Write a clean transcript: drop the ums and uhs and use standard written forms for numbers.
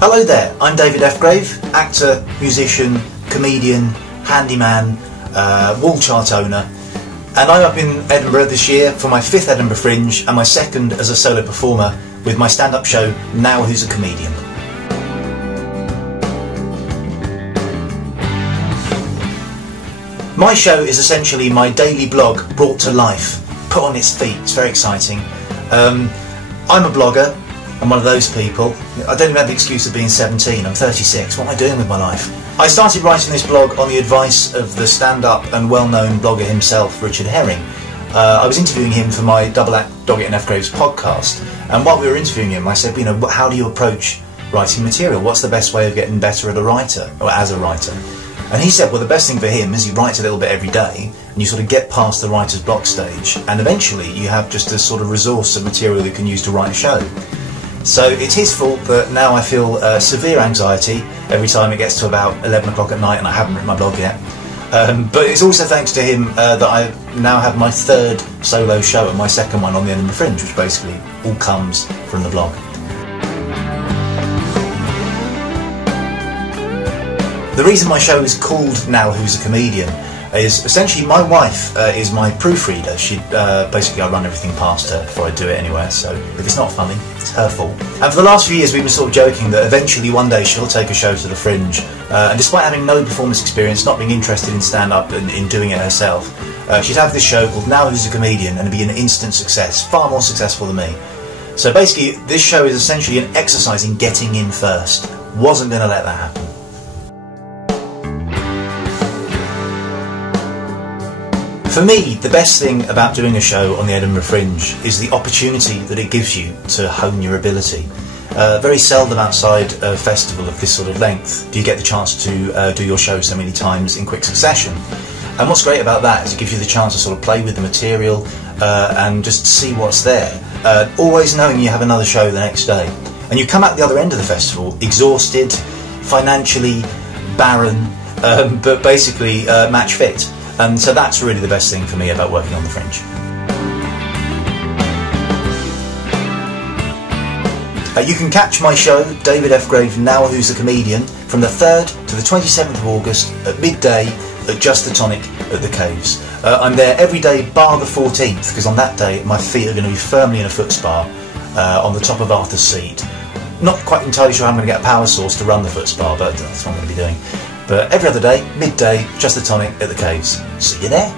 Hello there, I'm David Ephgrave, actor, musician, comedian, handyman, wall chart owner, and I'm up in Edinburgh this year for my 5th Edinburgh Fringe and my 2nd as a solo performer with my stand-up show, Now Who's a Comedian. My show is essentially my daily blog brought to life, put on its feet. It's very exciting. I'm a blogger. I'm one of those people. I don't even have the excuse of being 17. I'm 36. What am I doing with my life? I started writing this blog on the advice of the stand-up and well-known blogger himself, Richard Herring. I was interviewing him for my Double Act Doggett and Ephgrave's podcast, and while we were interviewing him, I said, you know, how do you approach writing material? What's the best way of getting better at a writer, or as a writer? And he said, well, the best thing for him is he writes a little bit every day, and you sort of get past the writer's block stage, and eventually you have just a sort of resource of material you can use to write a show. So it's his fault that now I feel severe anxiety every time it gets to about 11 o'clock at night and I haven't written my blog yet. But it's also thanks to him that I now have my 3rd solo show and my 2nd one on the Edinburgh Fringe, which basically all comes from the blog. The reason my show is called Now Who's a Comedian is essentially my wife is my proofreader. Basically I run everything past her before I do it anywhere, so if it's not funny, it's her fault. And for the last few years we've been sort of joking that eventually one day she'll take a show to the Fringe, and despite having no performance experience, not being interested in stand-up and in doing it herself, she'd have this show called Now Who's a Comedian and it'd be an instant success, far more successful than me. So basically this show is essentially an exercise in getting in first. Wasn't going to let that happen. For me, the best thing about doing a show on the Edinburgh Fringe is the opportunity that it gives you to hone your ability. Very seldom outside a festival of this sort of length do you get the chance to do your show so many times in quick succession. And what's great about that is it gives you the chance to sort of play with the material and just see what's there, always knowing you have another show the next day. And you come out the other end of the festival exhausted, financially barren, but basically match fit. And so that's really the best thing for me about working on the Fringe. You can catch my show, David Ephgrave, Now Who's a Comedian, from the 3rd to the 27th of August at midday at Just the Tonic at the Caves. I'm there every day bar the 14th, because on that day my feet are going to be firmly in a foot spa on the top of Arthur's Seat. Not quite entirely sure how I'm going to get a power source to run the foot spa, but that's what I'm going to be doing. But every other day, midday, Just the Tonic at the Caves. See you there.